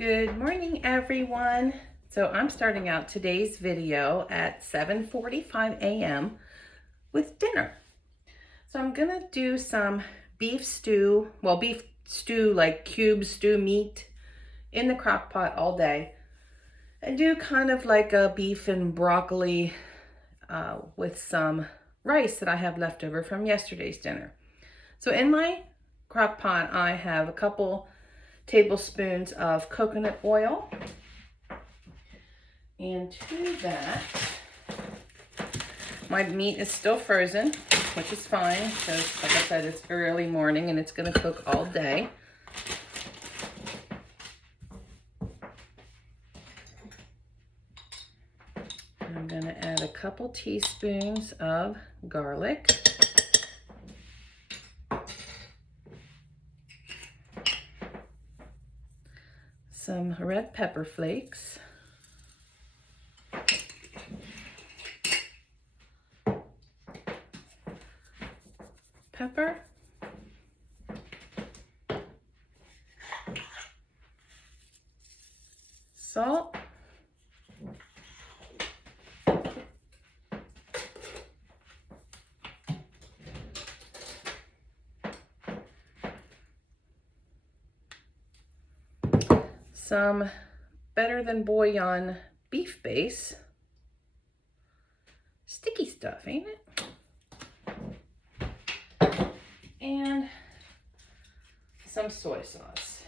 Good morning, everyone. So I'm starting out today's video at 7:45 a.m. with dinner. So I'm gonna do some beef stew, like cube stew meat in the crock pot all day, and do kind of like a beef and broccoli with some rice that I have left over from yesterday's dinner. So in my crock pot, I have a couple tablespoons of coconut oil, and to that, my meat is still frozen, which is fine because, like I said, it's early morning and it's going to cook all day. I'm going to add a couple teaspoons of garlic. Some red pepper flakes. Pepper. Salt. Some Better Than Bouillon beef base. Sticky stuff, ain't it? And some soy sauce.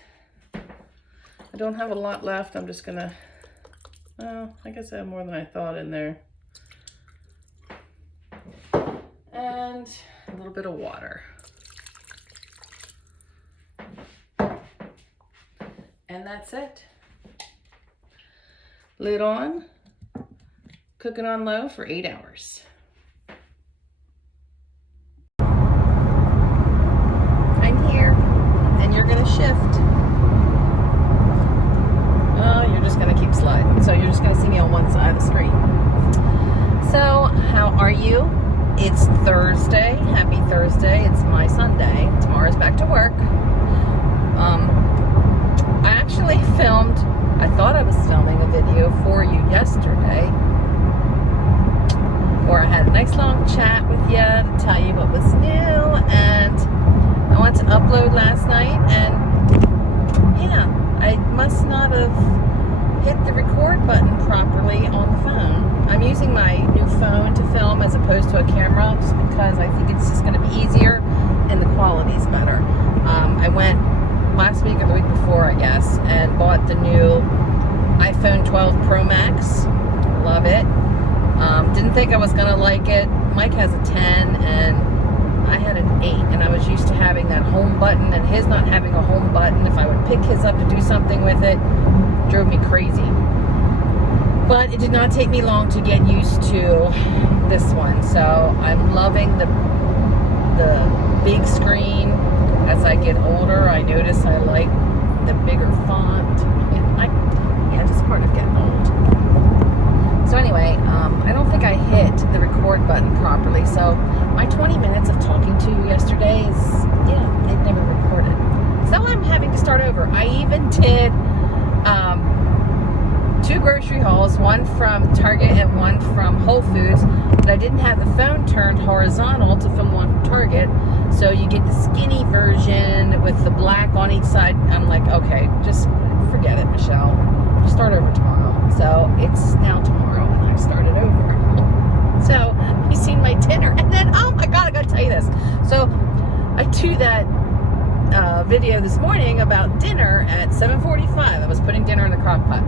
I don't have a lot left. I'm just gonna, well, I guess I have more than I thought in there. And a little bit of water. And that's it. Lid on, cook it on low for 8 hours. I'm here, and you're gonna shift. Oh, you're just gonna keep sliding. So you're just gonna see me on one side of the screen. So, how are you? It's Thursday. Happy Thursday. It's my Sunday. Tomorrow's back to work. I actually filmed, I thought I was filming a video for you yesterday, where I had a nice long chat with you to tell you what was new, and I went to upload last night, and yeah, I must not have hit the record button properly on the phone. I'm using my new phone to film as opposed to a camera, just because I think it's just going to be easier and the quality's better. I went last week or the week before, I guess, and bought the new iPhone 12 Pro Max. Love it. Didn't think I was gonna like it. Mike has a 10 and I had an 8, and I was used to having that home button, and his not having a home button, if I would pick his up to do something with it, drove me crazy. But it did not take me long to get used to this one, so I'm loving the big screen. As I get older, I notice I like the bigger font. Yeah, just part of getting old. So anyway, I don't think I hit the record button properly. So my 20 minutes of talking to you yesterday is, yeah, it never recorded. So I'm having to start over. I even did 2 grocery hauls, one from Target and one from Whole Foods, but I didn't have the phone turned horizontal to film one from Target. So you get the skinny version with the black on each side. I'm like, okay, just forget it, Michelle. Start over tomorrow. So it's now tomorrow, and I've started over. So you've seen my dinner, and then, oh my God, I gotta tell you this. So I do that video this morning about dinner at 7:45. I was putting dinner in the crock pot.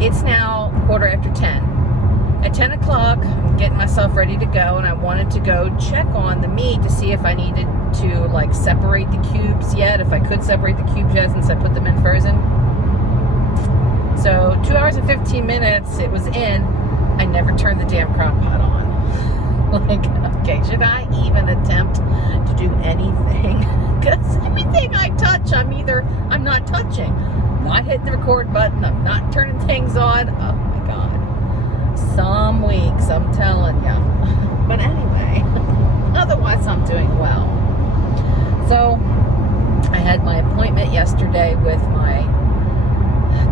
It's now 10:15. At 10 o'clock, I'm getting myself ready to go, and I wanted to go check on the meat to see if I needed to, like, separate the cubes yet, if I could separate the cubes yet, since I put them in frozen. So 2 hours and 15 minutes, it was in. I never turned the damn crock pot on. Like, okay, should I even attempt to do anything? Because everything I touch, I'm not touching. Not hitting the record button, I'm not turning things on. Oh my God. Some weeks, I'm telling you. But anyway, otherwise I'm doing well. So I had my appointment yesterday with my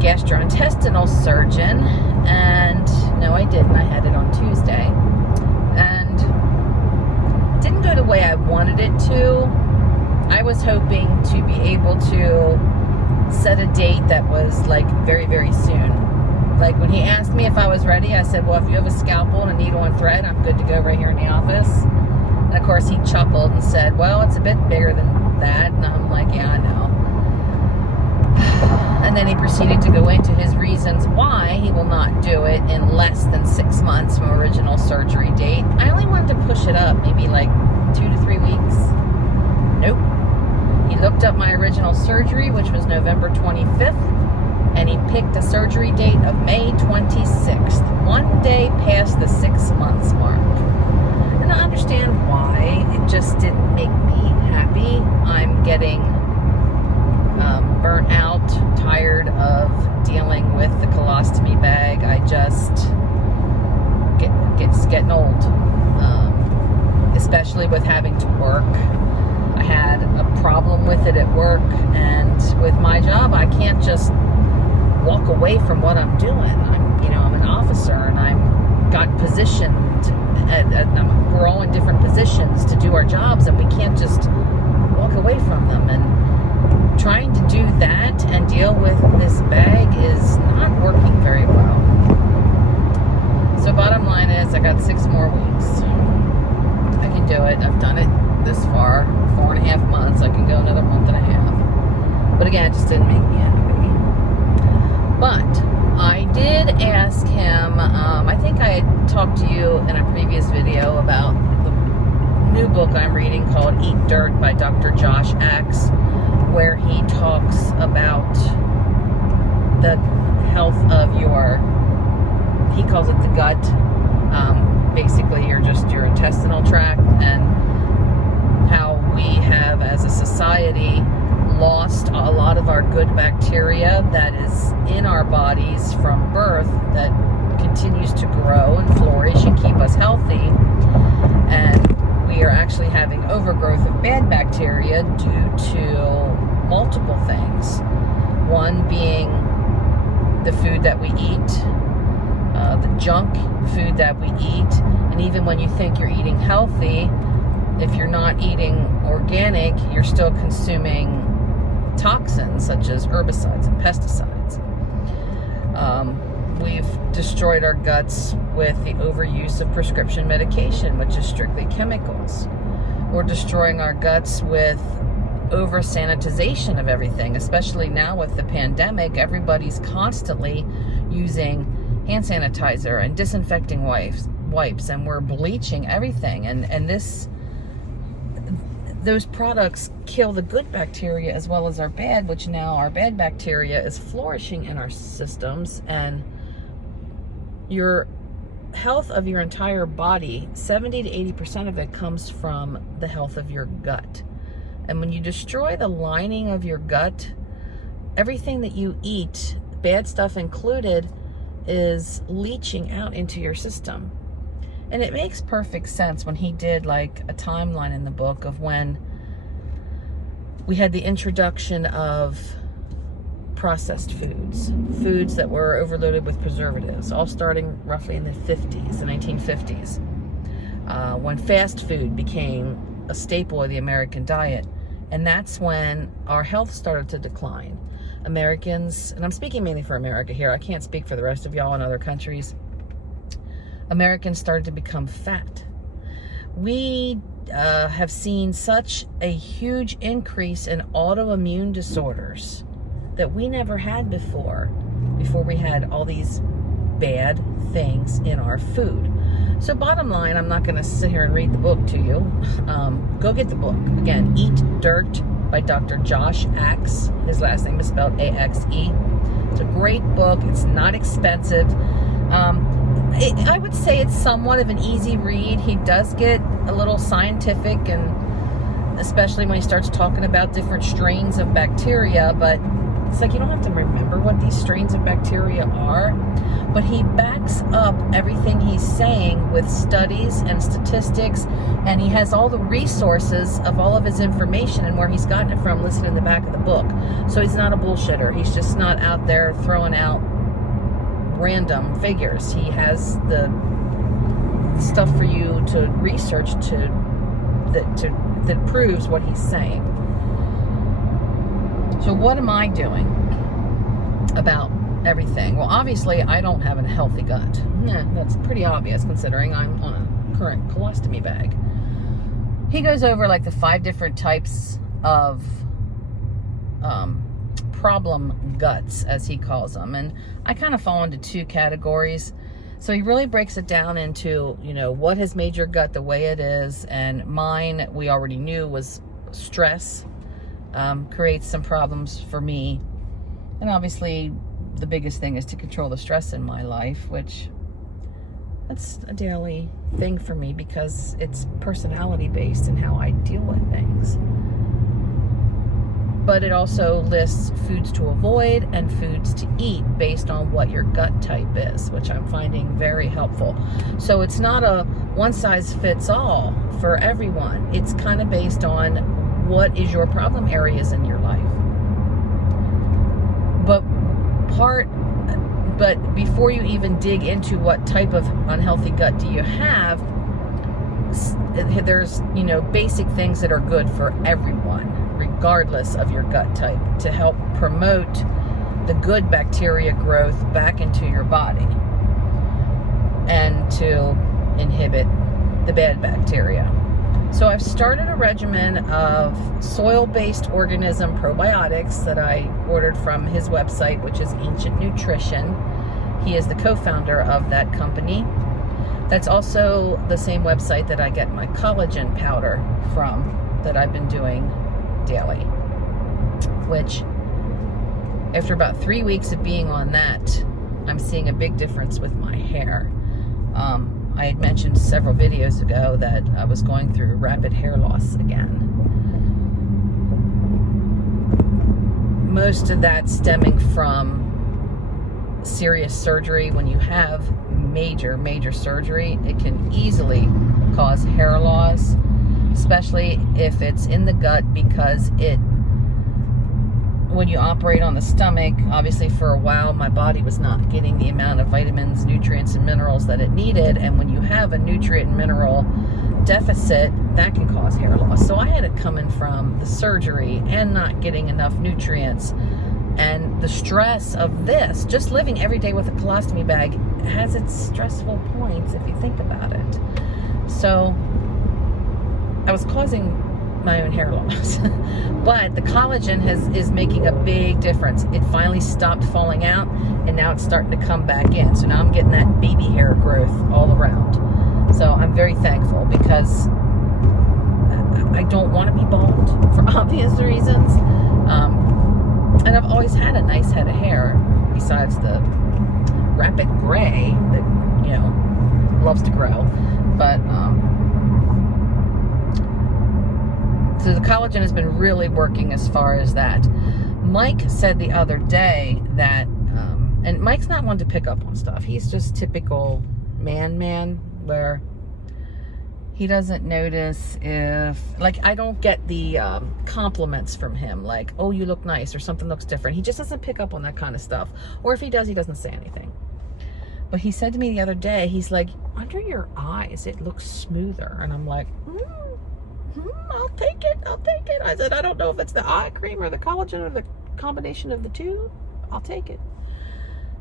gastrointestinal surgeon, and no, I didn't. I had it on Tuesday, and it didn't go the way I wanted it to. I was hoping to be able to set a date that was like very, very soon. Like when he asked me if I was ready, I said, well, if you have a scalpel and a needle and thread, I'm good to go right here in the office. And of course he chuckled and said, well, it's a bit bigger than that. And I'm like, yeah, I know. And then he proceeded to go into his reasons why he will not do it in less than 6 months from original surgery date. I only wanted to push it up maybe like 2 to 3 weeks. Nope. He looked up my original surgery, which was November 25th, and he picked a surgery date of May 26th, 1 day past the 6 months mark. And I understand why. It just didn't make me happy. I'm getting burnt out, tired of dealing with the colostomy bag. I just it's getting old, especially with having to work. I had a problem with it at work, and with my job, I can't just walk away from what I'm doing. I'm an officer, and I'm got positioned. We're all in different positions to do our jobs, and we can't just walk away from them. And trying to do that and deal with this bag is not working very well. So bottom line is, I got 6 more weeks. I can do it. I've done it this far, 4.5 months. I can go another month and a half. But again, it just didn't make me happy. But I did ask him, I think I had talked to you in a previous video about the new book I'm reading called Eat Dirt by Dr. Josh Axe, where he talks about the health of he calls it the gut, basically your intestinal tract, and how we have as a society lost a lot of our good bacteria that is in our bodies from birth, that continues to grow and flourish and keep us healthy, and we are actually having overgrowth of bad bacteria due to multiple things. One being the food that we eat, the junk food that we eat, and even when you think you're eating healthy, if you're not eating organic, you're still consuming toxins such as herbicides and pesticides. We've destroyed our guts with the overuse of prescription medication, which is strictly chemicals. We're destroying our guts with over-sanitization of everything, especially now with the pandemic. Everybody's constantly using hand sanitizer and disinfecting wipes, and we're bleaching everything. And those products kill the good bacteria as well as our bad, which now our bad bacteria is flourishing in our systems. And your health of your entire body, 70 to 80% of it comes from the health of your gut. And when you destroy the lining of your gut, everything that you eat, bad stuff included, is leaching out into your system. And it makes perfect sense when he did like a timeline in the book of when we had the introduction of processed foods that were overloaded with preservatives, all starting roughly in the 50s, the 1950s, when fast food became a staple of the American diet. And that's when our health started to decline. Americans, and I'm speaking mainly for America here, I can't speak for the rest of y'all in other countries, Americans started to become fat. We have seen such a huge increase in autoimmune disorders that we never had before we had all these bad things in our food. So bottom line, I'm not going to sit here and read the book to you. Go get the book. Again, Eat Dirt by Dr. Josh Axe. His last name is spelled A-X-E. It's a great book. It's not expensive. I would say it's somewhat of an easy read. He does get a little scientific, and especially when he starts talking about different strains of bacteria, but it's like you don't have to remember what these strains of bacteria are. but he backs up everything he's saying with studies and statistics, and he has all the resources of all of his information and where he's gotten it from listed in the back of the book. So he's not a bullshitter. He's just not out there throwing out random figures. He has the stuff for you to research that proves what he's saying. So what am I doing about everything? Well, obviously I don't have a healthy gut. Yeah, that's pretty obvious considering I'm on a current colostomy bag. He goes over like the 5 different types of problem guts, as he calls them, and I kind of fall into 2 categories. So he really breaks it down into, you know, what has made your gut the way it is, and mine, we already knew, was stress. Creates some problems for me, and obviously the biggest thing is to control the stress in my life, which that's a daily thing for me because it's personality based in how I deal with things. But it also lists foods to avoid and foods to eat based on what your gut type is, which I'm finding very helpful. So it's not a one size fits all for everyone. It's kind of based on what is your problem areas in your life. But before you even dig into what type of unhealthy gut do you have, there's, you know, basic things that are good for everyone, regardless of your gut type, to help promote the good bacteria growth back into your body and to inhibit the bad bacteria. So I've started a regimen of soil-based organism probiotics that I ordered from his website, which is Ancient Nutrition. He is the co-founder of that company. That's also the same website that I get my collagen powder from, that I've been doing daily, which after about 3 weeks of being on that, I'm seeing a big difference with my hair. I had mentioned several videos ago that I was going through rapid hair loss again. Most of that stemming from serious surgery. When you have major surgery, it can easily cause hair loss, especially if it's in the gut, because when you operate on the stomach, obviously for a while my body was not getting the amount of vitamins, nutrients, and minerals that it needed, and when you have a nutrient and mineral deficit, that can cause hair loss. So I had it coming from the surgery and not getting enough nutrients, and the stress of this, just living every day with a colostomy bag, has its stressful points if you think about it. So I was causing my own hair loss. But the collagen is making a big difference. It finally stopped falling out, and now it's starting to come back in. So now I'm getting that baby hair growth all around. So I'm very thankful, because I don't want to be bald for obvious reasons. And I've always had a nice head of hair, besides the rapid gray that, you know, loves to grow. But so the collagen has been really working as far as that. Mike said the other day that, and Mike's not one to pick up on stuff. He's just typical man, where he doesn't notice if, like, I don't get the compliments from him, like, oh, you look nice, or something looks different. He just doesn't pick up on that kind of stuff. Or if he does, he doesn't say anything. But he said to me the other day, he's like, under your eyes, it looks smoother. And I'm like, I'll take it. I said, I don't know if it's the eye cream or the collagen or the combination of the two. I'll take it.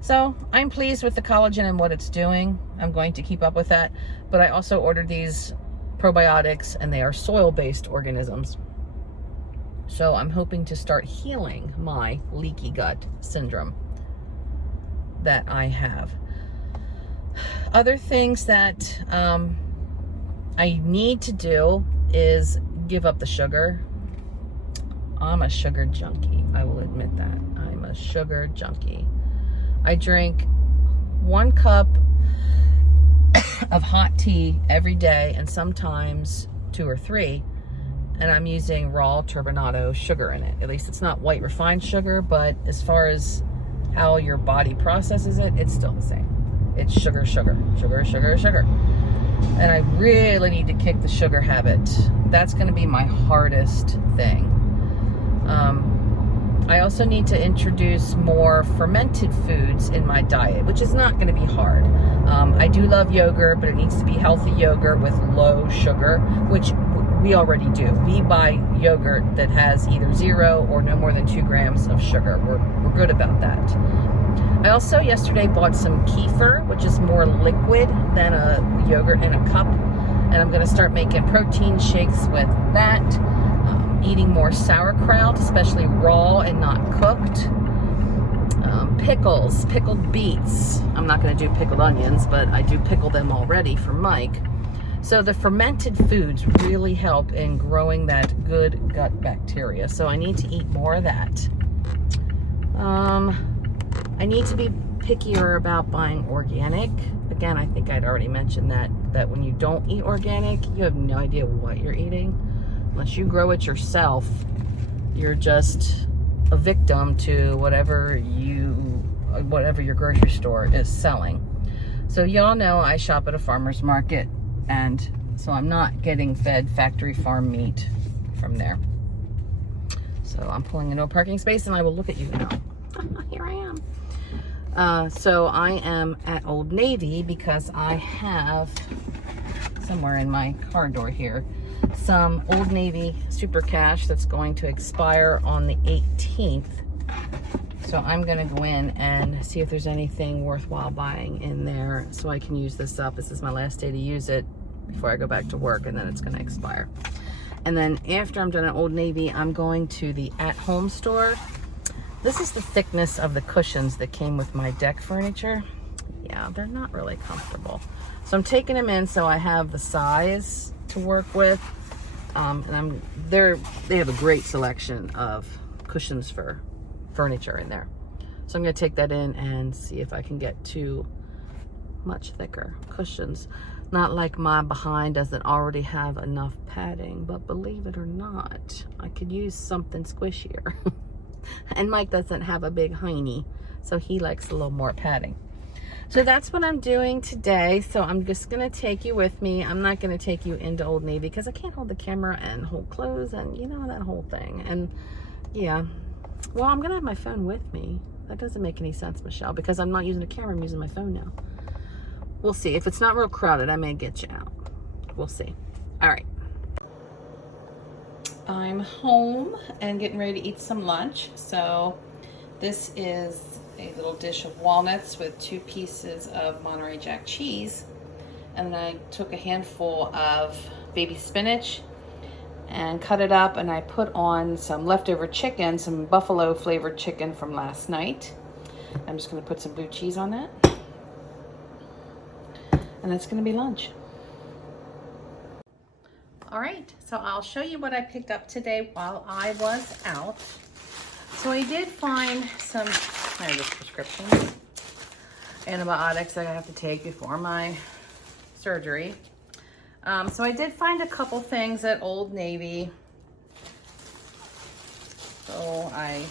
So I'm pleased with the collagen and what it's doing. I'm going to keep up with that. But I also ordered these probiotics, and they are soil-based organisms. So I'm hoping to start healing my leaky gut syndrome that I have. Other things that I need to do is give up the sugar. I'm a sugar junkie. I will admit that. I'm a sugar junkie. I drink 1 cup of hot tea every day, and sometimes 2 or 3, and I'm using raw turbinado sugar in it. At least it's not white refined sugar, but as far as how your body processes it, it's still the same. it's sugar, sugar, sugar, sugar, sugar. And I really need to kick the sugar habit. That's going to be my hardest thing. I also need to introduce more fermented foods in my diet, which is not going to be hard. I do love yogurt, but it needs to be healthy yogurt with low sugar, which we already do. We buy yogurt that has either 0 or no more than 2 grams of sugar. We're good about that. I also yesterday bought some kefir, which is more liquid than a yogurt in a cup. And I'm going to start making protein shakes with that. Eating more sauerkraut, especially raw and not cooked. Pickles, pickled beets. I'm not going to do pickled onions, but I do pickle them already for Mike. So the fermented foods really help in growing that good gut bacteria. So I need to eat more of that. I need to be pickier about buying organic. Again, I think I'd already mentioned that when you don't eat organic, you have no idea what you're eating. Unless you grow it yourself, you're just a victim to whatever your grocery store is selling. So y'all know I shop at a farmer's market, and so I'm not getting fed factory farm meat from there. So I'm pulling into a parking space and I will look at you now. Here I am. So I am at Old Navy because I have somewhere in my car door here some Old Navy Super Cash that's going to expire on the 18th. So I'm going to go in and see if there's anything worthwhile buying in there so I can use this up. This is my last day to use it before I go back to work, and then it's going to expire. And then after I'm done at Old Navy, I'm going to the at-home store. This is the thickness of the cushions that came with my deck furniture. Yeah, they're not really comfortable. So I'm taking them in so I have the size to work with. And they have a great selection of cushions for furniture in there. So I'm going to take that in and see if I can get 2 much thicker cushions. Not like my behind doesn't already have enough padding, but believe it or not, I could use something squishier. And Mike doesn't have a big hiney, so he likes a little more padding. So that's what I'm doing today. So I'm just going to take you with me. I'm not going to take you into Old Navy because I can't hold the camera and hold clothes and, you know, that whole thing. And yeah, well, I'm going to have my phone with me. That doesn't make any sense, Michelle, because I'm not using a camera. I'm using my phone now. We'll see. If it's not real crowded, I may get you out. We'll see. All right. I'm home and getting ready to eat some lunch. So this is a little dish of walnuts with 2 pieces of Monterey Jack cheese. And then I took a handful of baby spinach and cut it up, and I put on some leftover chicken, some buffalo flavored chicken from last night. I'm just going to put some blue cheese on that. And that's going to be lunch. All right, so I'll show you what I picked up today while I was out. So I did find some prescriptions, antibiotics that I have to take before my surgery. So I did find a couple things at Old Navy. So I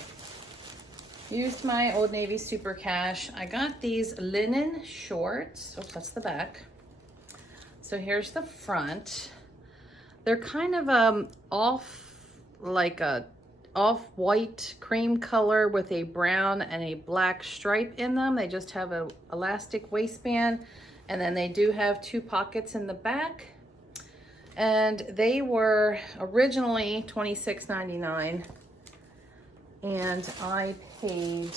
used my Old Navy Super Cash. I got these linen shorts. Oops, that's the back. So here's the front. They're kind of off-white cream color with a brown and a black stripe in them. They just have an elastic waistband, and then they do have 2 pockets in the back. And they were originally $26.99, and I paid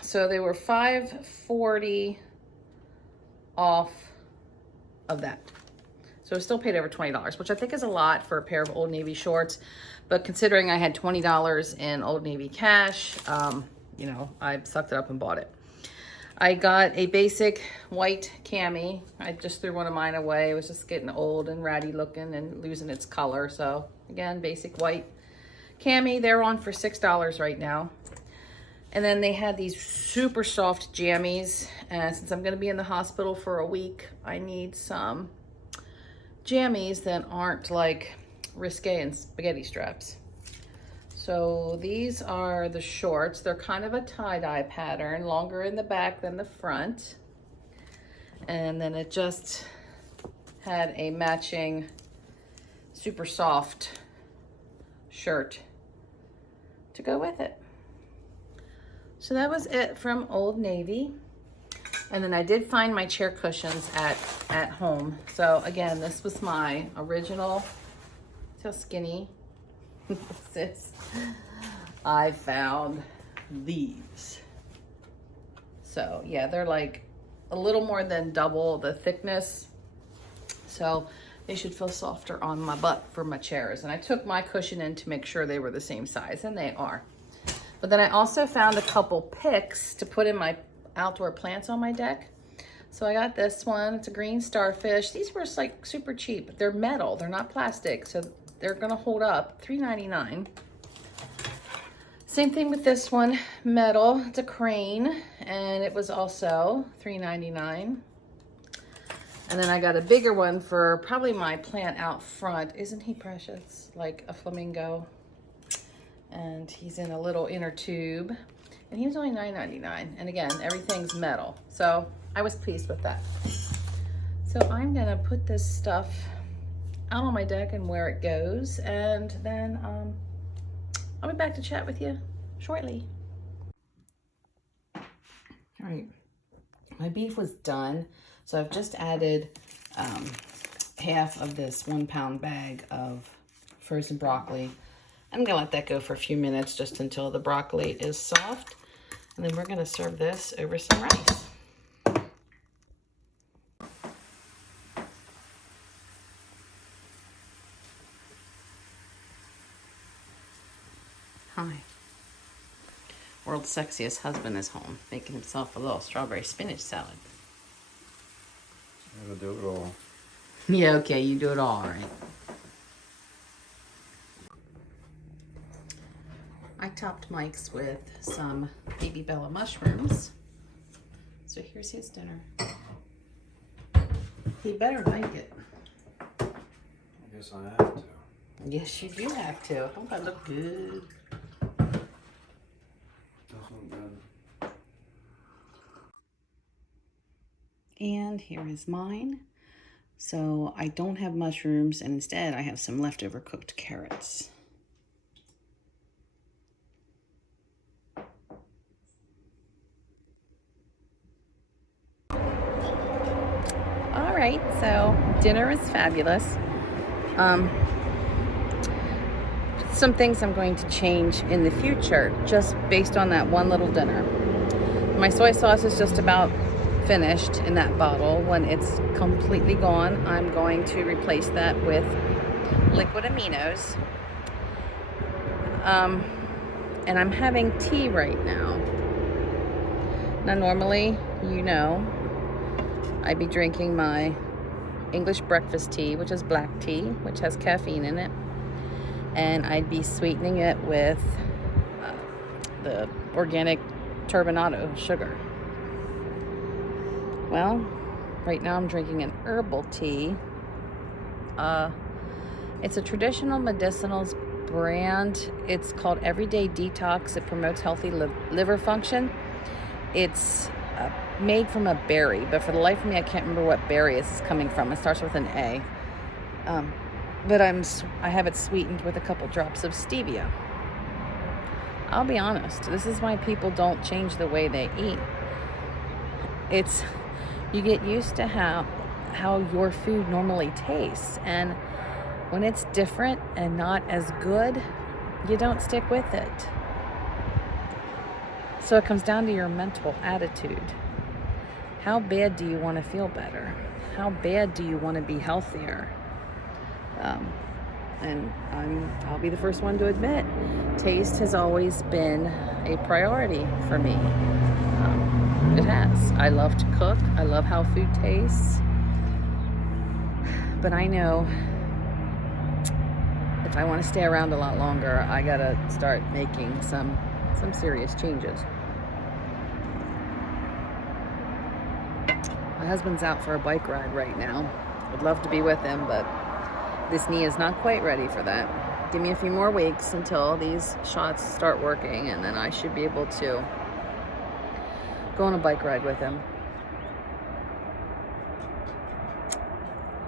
so they were $5.40 off of that. So I still paid over $20, which I think is a lot for a pair of Old Navy shorts. But considering I had $20 in Old Navy cash, you know, I sucked it up and bought it. I got a basic white cami. I just threw one of mine away. It was just getting old and ratty looking and losing its color. So again, basic white cami. They're on for $6 right now. And then they had these super soft jammies. And since I'm going to be in the hospital for a week, I need some jammies that aren't like risque and spaghetti straps. So these are the shorts. They're kind of a tie-dye pattern, longer in the back than the front. And then it just had a matching super soft shirt to go with it. So that was it from Old Navy. And then I did find my chair cushions at home. So again, this was my original. See how skinny this is? I found these. So yeah, they're like a little more than double the thickness. So they should feel softer on my butt for my chairs. And I took my cushion in to make sure they were the same size, and they are. But then I also found a couple picks to put in my outdoor plants on my deck. So I got this one. It's a green starfish. These were like super cheap. They're metal. They're not plastic, so they're gonna hold up. $3.99. Same thing with this one, metal. It's a crane, and it was also $3.99. And then I got a bigger one for probably my plant out front. Isn't he precious? Like a flamingo. And he's in a little inner tube. And he was only $9.99. And again, everything's metal. So I was pleased with that. So I'm gonna put this stuff out on my deck and where it goes. And then I'll be back to chat with you shortly. All right, my beef was done. So I've just added half of this 1 pound bag of frozen broccoli. I'm gonna let that go for a few minutes just until the broccoli is soft. And then we're gonna serve this over some rice. Hi. World's sexiest husband is home, making himself a little strawberry spinach salad. I'm gonna do it all. Yeah, okay, you do it all right. I topped Mike's with some baby Bella mushrooms. So here's his dinner. He better like it. I guess I have to. Yes, you do have to. Don't that look good? Does look good. And here is mine. So I don't have mushrooms, and instead I have some leftover cooked carrots. All right, so dinner is fabulous. Some things I'm going to change in the future just based on that one little dinner. My soy sauce is just about finished in that bottle. When it's completely gone, I'm going to replace that with liquid aminos. And I'm having tea right now. Now normally, you know, I'd be drinking my English breakfast tea, which is black tea, which has caffeine in it. And I'd be sweetening it with the organic turbinado sugar. Well, right now I'm drinking an herbal tea. It's a traditional medicinals brand. It's called Everyday Detox. It promotes healthy liver function. It's made from a berry, but for the life of me, I can't remember what berry this is coming from. It starts with an A. But I have it sweetened with a couple drops of stevia. I'll be honest, this is why people don't change the way they eat. You get used to how your food normally tastes, and when it's different and not as good, you don't stick with it. So it comes down to your mental attitude. How bad do you want to feel better? How bad do you want to be healthier? And I'll be the first one to admit, taste has always been a priority for me. It has. I love to cook. I love how food tastes. But I know if I want to stay around a lot longer, I gotta start making some serious changes. My husband's out for a bike ride right now. Would love to be with him, but this knee is not quite ready for that. give me a few more weeks until these shots start working, and then I should be able to go on a bike ride with him.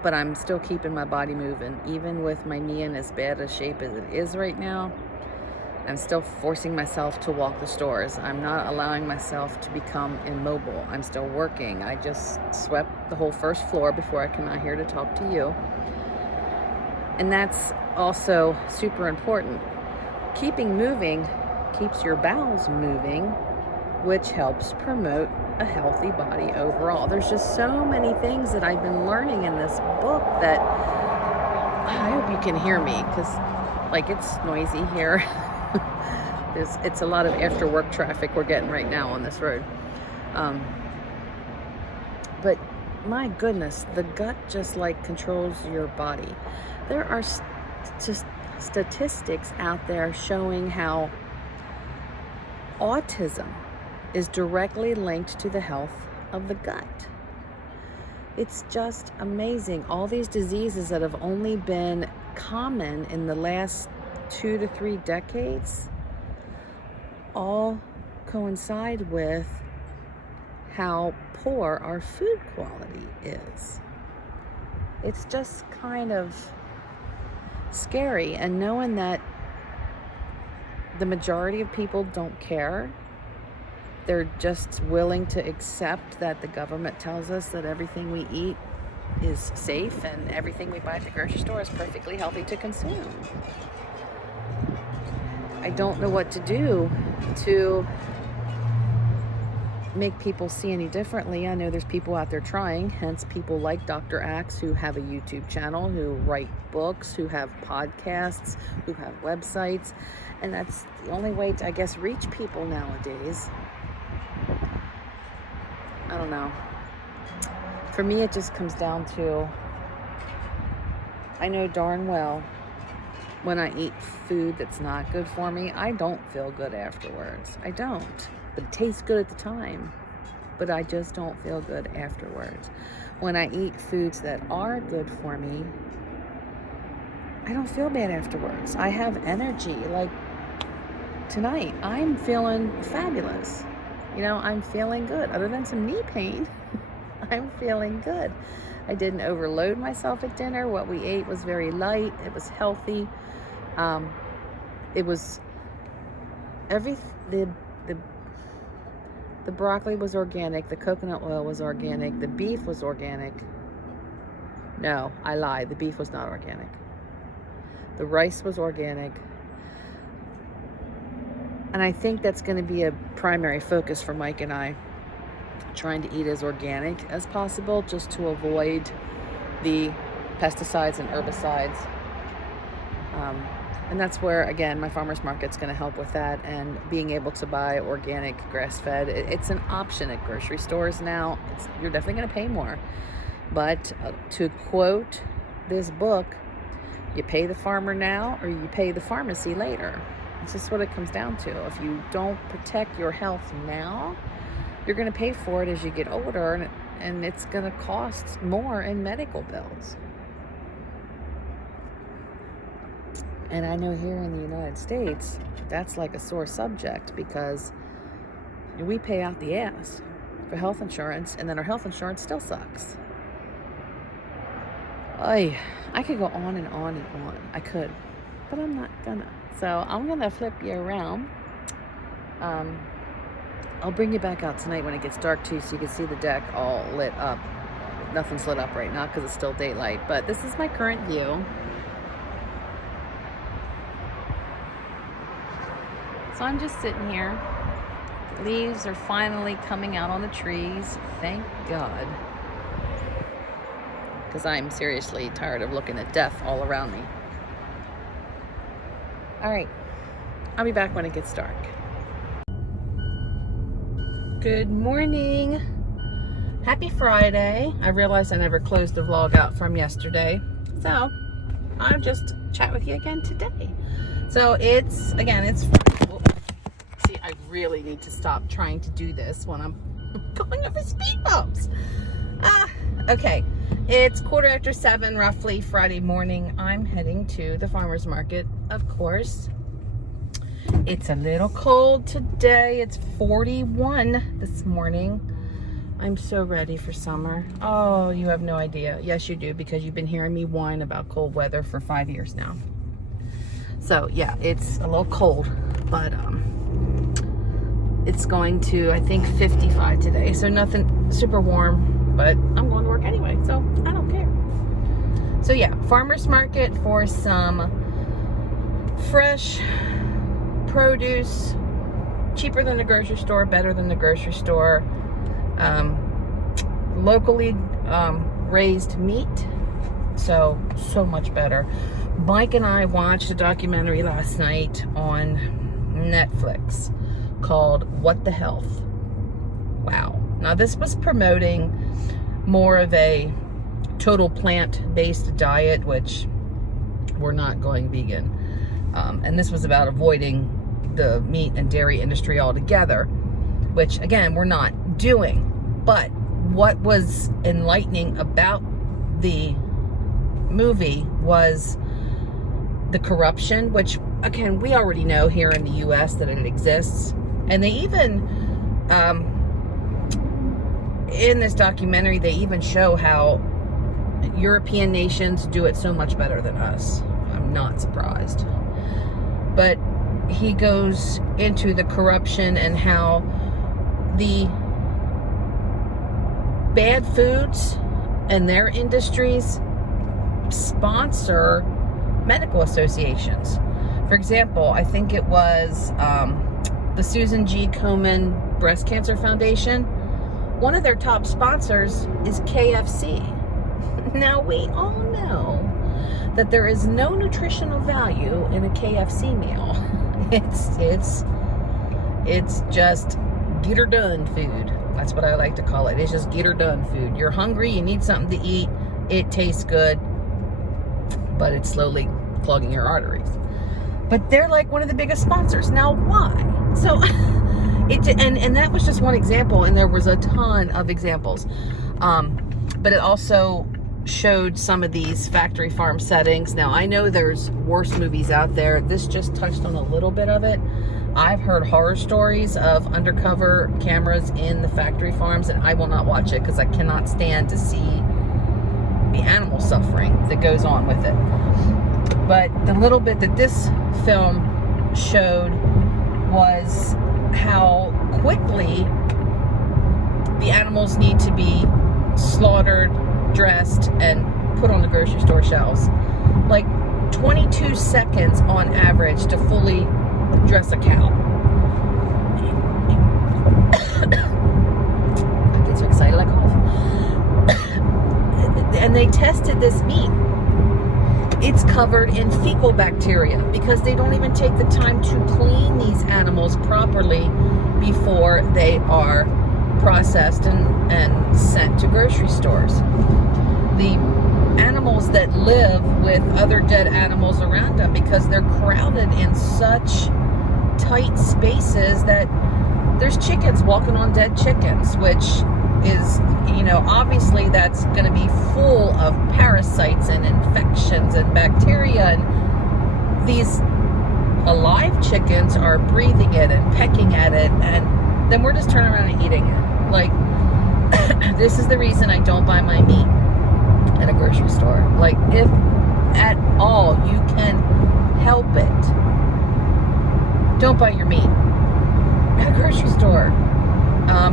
But I'm still keeping my body moving. Even with my knee in as bad a shape as it is right now, I'm still forcing myself to walk the stores. I'm not allowing myself to become immobile. I'm still working. I just swept the whole first floor before I came out here to talk to you. And that's also super important. Keeping moving keeps your bowels moving, which helps promote a healthy body overall. There's just so many things that I've been learning in this book that I hope you can hear me, because like it's noisy here. It's a lot of after work traffic we're getting right now on this road. But my goodness, the gut just like controls your body. There are just statistics out there showing how autism is directly linked to the health of the gut. It's just amazing. All these diseases that have only been common in the last 2 to 3 decades all coincide with how poor our food quality is. It's just kind of scary, and knowing that the majority of people don't care. They're just willing to accept that the government tells us that everything we eat is safe and everything we buy at the grocery store is perfectly healthy to consume. I don't know what to do to make people see any differently. I know there's people out there trying, hence people like Dr. Axe, who have a YouTube channel, who write books, who have podcasts, who have websites, and that's the only way to, I guess, reach people nowadays. I don't know. For me, it just comes down to, I know darn well when I eat food that's not good for me, I don't feel good afterwards. I don't. But it tastes good at the time. But I just don't feel good afterwards. When I eat foods that are good for me, I don't feel bad afterwards. I have energy. Like tonight, I'm feeling fabulous. You know, I'm feeling good. Other than some knee pain, I'm feeling good. I didn't overload myself at dinner. What we ate was very light. It was healthy. It was the broccoli was organic. The coconut oil was organic. The beef was organic. No, I lied. The beef was not organic. The rice was organic. And I think that's going to be a primary focus for Mike and I, trying to eat as organic as possible, just to avoid the pesticides and herbicides. And that's where, again, my farmer's market's going to help with that, and being able to buy organic, grass-fed. It's an option at grocery stores now. You're definitely going to pay more. But to quote this book, you pay the farmer now or you pay the pharmacy later. It's just what it comes down to. If you don't protect your health now, you're going to pay for it as you get older, and it's going to cost more in medical bills. And I know here in the United States, that's like a sore subject, because we pay out the ass for health insurance, and then our health insurance still sucks. I could go on and on and on. I could, but I'm not gonna. So I'm gonna flip you around. I'll bring you back out tonight when it gets dark too, so you can see the deck all lit up. Nothing's lit up right now because it's still daylight, but this is my current view. So I'm just sitting here. The leaves are finally coming out on the trees. Thank God. Because I'm seriously tired of looking at death all around me. All right. I'll be back when it gets dark. Good morning. Happy Friday. I realized I never closed the vlog out from yesterday. So I'll just chat with you again today. So it's Friday. See, I really need to stop trying to do this when I'm going over speed bumps. Okay. It's 7:15 roughly Friday morning. I'm heading to the farmer's market, of course. It's a little cold today. It's 41 this morning. I'm so ready for summer. Oh, you have no idea. Yes, you do, because you've been hearing me whine about cold weather for 5 years now. So yeah, it's a little cold, but it's going to, I think, 55 today. So nothing super warm, but I'm going to work anyway, so I don't care. So yeah, farmer's market for some fresh produce, cheaper than the grocery store, better than the grocery store, locally raised meat, so much better. Mike and I watched a documentary last night on Netflix called What the Health. Wow. Now this was promoting more of a total plant-based diet, which we're not going vegan. And this was about avoiding the meat and dairy industry altogether, which again, we're not doing. But what was enlightening about the movie was the corruption, which again, we already know here in the US that it exists. And they even, in this documentary, they even show how European nations do it so much better than us. I'm not surprised. But he goes into the corruption and how the bad foods and their industries sponsor medical associations. For example, I think it was the Susan G. Komen Breast Cancer Foundation. One of their top sponsors is KFC. Now, we all know that there is no nutritional value in a KFC meal. It's just get her done food. That's what I like to call it. It's just get her done food. You're hungry, you need something to eat, it tastes good, but it's slowly clogging your arteries. But they're like one of the biggest sponsors. Now, why? So, and that was just one example, and there was a ton of examples. But it also showed some of these factory farm settings. Now, I know there's worse movies out there. This just touched on a little bit of it. I've heard horror stories of undercover cameras in the factory farms, and I will not watch it because I cannot stand to see the animal suffering that goes on with it. But the little bit that this film showed was how quickly the animals need to be slaughtered, dressed, and put on the grocery store shelves. Like 22 seconds on average to fully dress a cow. I get so excited I cough. And they tested this meat. It's covered in fecal bacteria because they don't even take the time to clean these animals properly before they are processed and sent to grocery stores. The animals that live with other dead animals around them, because they're crowded in such tight spaces that there's chickens walking on dead chickens, which is, obviously that's going to be full of parasites and infections and bacteria, and these alive chickens are breathing it and pecking at it, and then we're just turning around and eating it. Like, this is the reason I don't buy my meat in a grocery store. Like, if at all you can help it, don't buy your meat at a grocery store.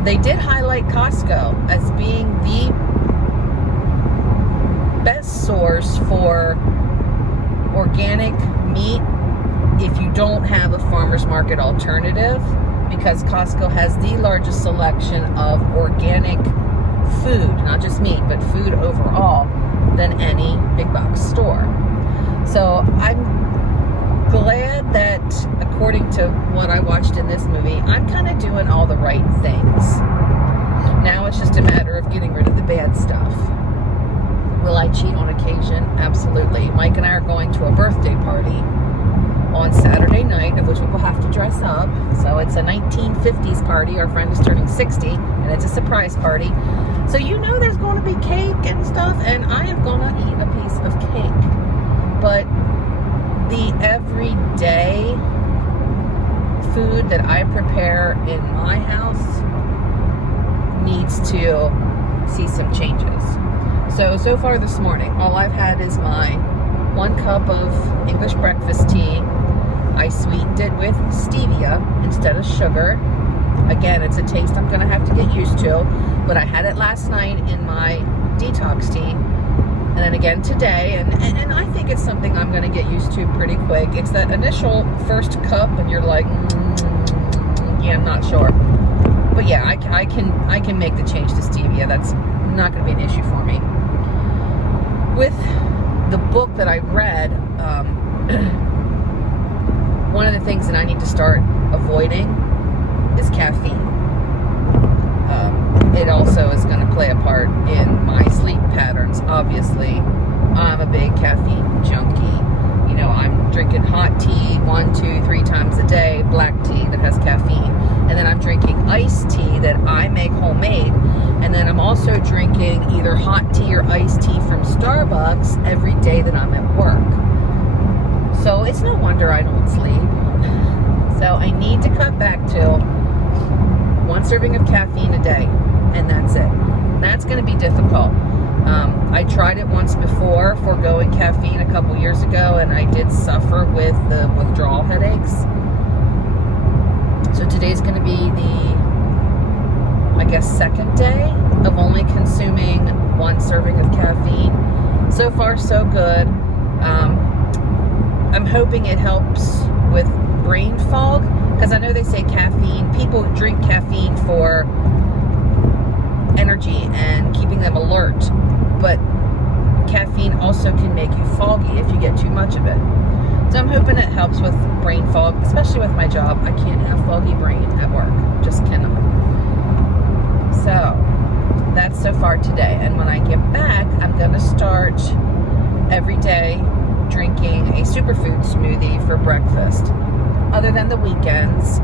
They did highlight Costco as being the best source for organic meat if you don't have a farmer's market alternative, because Costco has the largest selection of organic food, not just meat, but food overall, than any big box store. So I'm glad that, according to what I watched in this movie, I'm kind of doing all the right things. Now it's just a matter of getting rid of the bad stuff. Will I cheat on occasion? Absolutely. Mike and I are going to a birthday party on Saturday night, of which we will have to dress up. So it's a 1950s party. Our friend is turning 60, and it's a surprise party. So there's going to be cake and stuff, and I am gonna eat a piece of cake. But the everyday food that I prepare in my house needs to see some changes. So far this morning, all I've had is my 1 cup of English breakfast tea. I sweetened it with stevia instead of sugar. Again, it's a taste I'm gonna have to get used to, but I had it last night in my detox tea, and then again today, and I think it's something I'm gonna get used to pretty quick. It's that initial first cup, and you're like, yeah, I'm not sure. But yeah, I can make the change to stevia. That's not gonna be an issue for me. With the book that I read, one of the things that I need to start avoiding is caffeine. It also is going to play a part in my sleep patterns. Obviously, I'm a big caffeine junkie. You know, I'm drinking hot tea 1, 2, 3 times a day, black tea that has caffeine. And then I'm drinking iced tea that I make homemade. And then I'm also drinking either hot tea or iced tea from Starbucks every day that I'm at work. So it's no wonder I don't sleep. So I need to cut back to 1 serving of caffeine a day, and that's it. That's going to be difficult. I tried it once before, foregoing caffeine a couple years ago, and I did suffer with the withdrawal headaches. So today's going to be the, I guess, 2nd day of only consuming 1 serving of caffeine. So far, so good. I'm hoping it helps with brain fog, because I know they say caffeine, people drink caffeine for energy and keeping them alert, but caffeine also can make you foggy if you get too much of it. So I'm hoping it helps with brain fog, especially with my job. I can't have foggy brain at work, just cannot. So that's so far today, and when I get back, I'm going to start every day drinking a superfood smoothie for breakfast. Other than the weekends,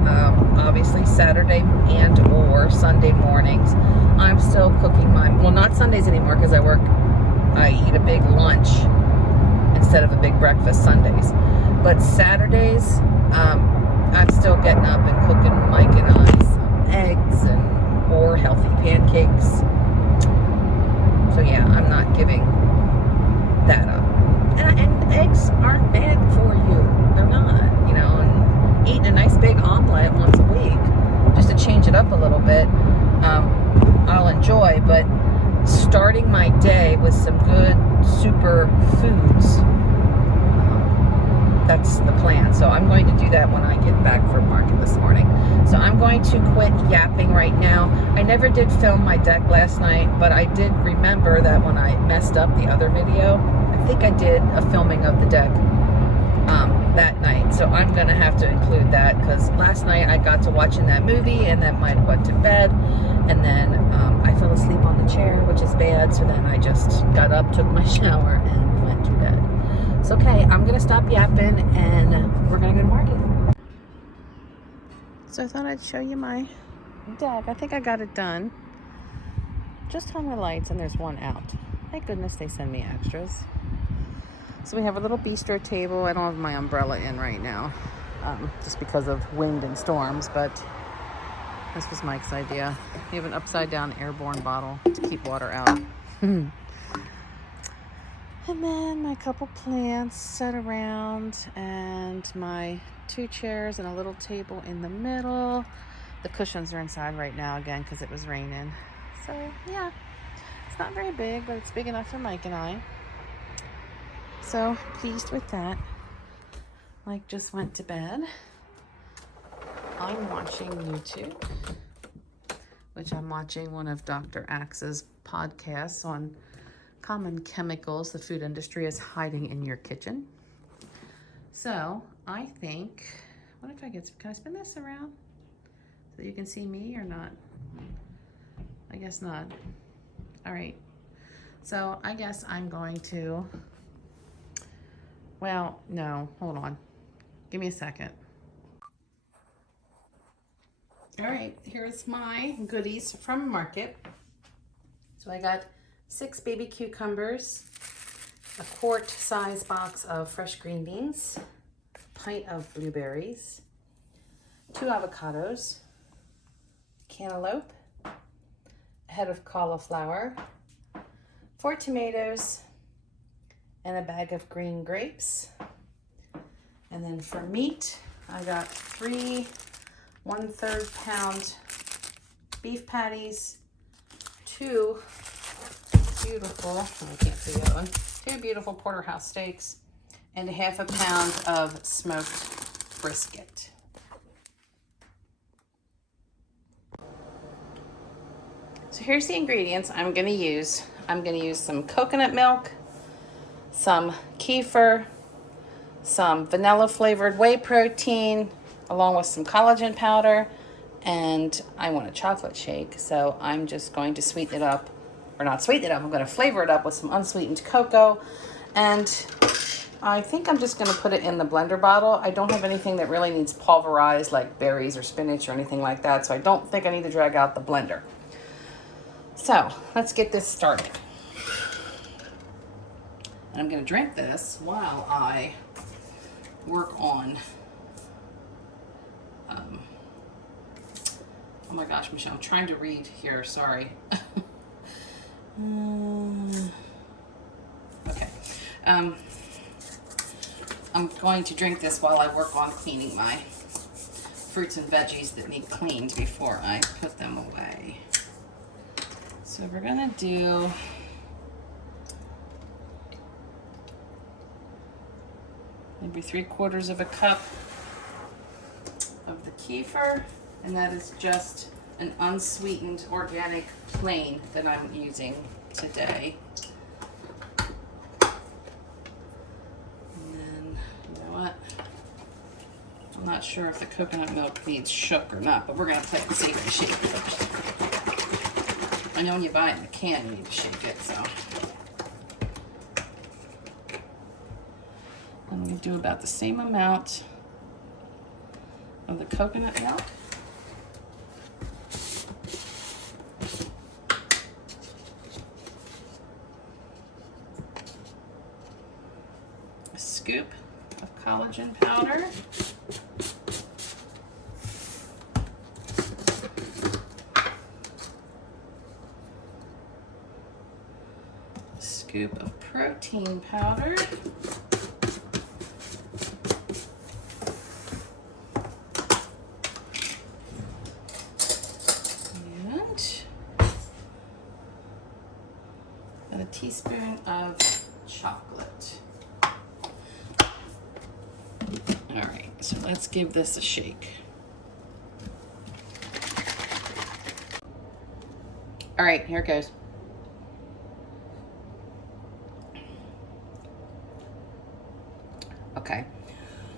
obviously Saturday and or Sunday mornings, I'm still cooking well, not Sundays anymore because I eat a big lunch instead of a big breakfast Sundays. But Saturdays, I'm still getting up and cooking Mike and I some eggs or healthy pancakes. So yeah, I'm not giving that up. And eggs aren't bad for you. They're not, you know, and eating a nice big omelet once a week, just to change it up a little bit, I'll enjoy. But starting my day with some good super foods, that's the plan. So I'm going to do that when I get back from market this morning. So I'm going to quit yapping right now. I never did film my deck last night, but I did remember that when I messed up the other video, I think I did a filming of the deck that night. So I'm going to have to include that, because last night I got to watching that movie and then might have went to bed, and then I fell asleep on the chair, which is bad. So then I just got up, took my shower, and went to bed. It's okay. I'm going to stop yapping and we're going to go to market. So I thought I'd show you my deck. I think I got it done. Just hung the lights and there's one out. Thank goodness they send me extras. So we have a little bistro table. I don't have my umbrella in right now, just because of wind and storms, but this was Mike's idea. We have an upside down airborne bottle to keep water out. And then my couple plants set around, and my 2 chairs and a little table in the middle. The cushions are inside right now again because it was raining. So yeah, it's not very big, but it's big enough for Mike and I. So pleased with that. Mike just went to bed. I'm watching YouTube, which I'm watching one of Dr. Axe's podcasts on common chemicals the food industry is hiding in your kitchen. So I think, what if can I spin this around so that you can see me or not? I guess not. All right. So I guess I'm going to, well, no, hold on. Give me a second. All right, here's my goodies from market. So I got 6 baby cucumbers, a quart size box of fresh green beans, a pint of blueberries, 2 avocados, cantaloupe, a head of cauliflower, 4 tomatoes, and a bag of green grapes. And then for meat, I got 3 1/3 pound beef patties, 2 beautiful, I can't see the other one, 2 beautiful porterhouse steaks, and a 1/2 pound of smoked brisket. So here's the ingredients I'm gonna use. I'm gonna use some coconut milk, some kefir, some vanilla flavored whey protein, along with some collagen powder, and I want a chocolate shake, so I'm just going to sweeten it up, or not sweeten it up, I'm going to flavor it up with some unsweetened cocoa, and I think I'm just going to put it in the blender bottle. I don't have anything that really needs pulverized, like berries or spinach or anything like that, so I don't think I need to drag out the blender. So let's get this started. And I'm going to drink this while I work on oh my gosh, Michelle, I'm trying to read here, sorry. Okay. I'm going to drink this while I work on cleaning my fruits and veggies that need cleaned before I put them away. So we're gonna do maybe 3/4 of a cup of the kefir, and that is just an unsweetened organic plain that I'm using today. And then, you know what? I'm not sure if the coconut milk needs shook or not, but we're gonna play it safe and shake it first. I know when you buy it in the can, you need to shake it, so. I'm gonna do about the same amount of the coconut milk. A scoop of collagen powder. A scoop of protein powder. And a teaspoon of chocolate. All right, so let's give this a shake. All right, here it goes. Okay,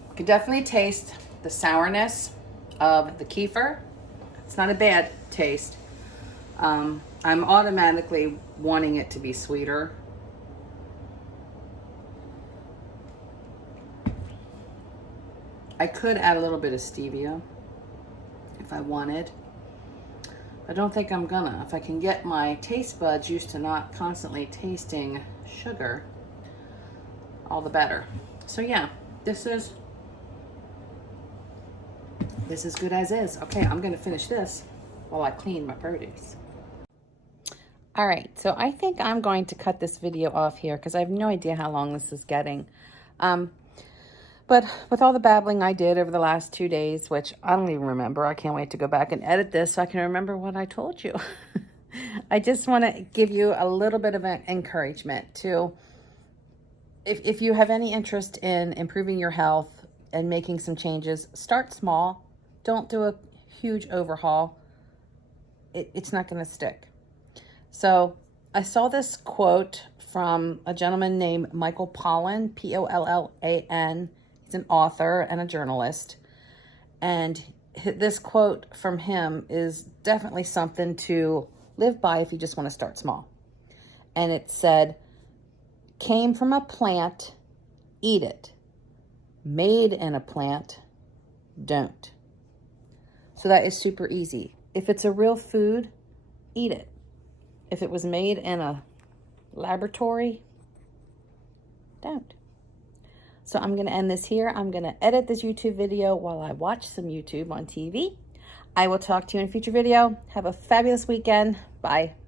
you can definitely taste the sourness of the kefir. It's not a bad taste. I'm automatically wanting it to be sweeter. I could add a little bit of stevia if I wanted. I don't think I'm gonna. If I can get my taste buds used to not constantly tasting sugar, all the better. So yeah, this is good as is. Okay, I'm gonna finish this while I clean my produce. All right, so I think I'm going to cut this video off here because I have no idea how long this is getting. But with all the babbling I did over the last 2 days, which I don't even remember, I can't wait to go back and edit this so I can remember what I told you. I just want to give you a little bit of an encouragement to, if you have any interest in improving your health and making some changes, start small. Don't do a huge overhaul. It's not going to stick. So I saw this quote from a gentleman named Michael Pollan, Pollan. He's an author and a journalist. And this quote from him is definitely something to live by if you just want to start small. And it said, came from a plant, eat it. Made in a plant, don't. So that is super easy. If it's a real food, eat it. If it was made in a laboratory. Don't. So I'm going to end this here. I'm going to edit this YouTube video while I watch some YouTube on TV. I will talk to you in a future video. Have a fabulous weekend. Bye.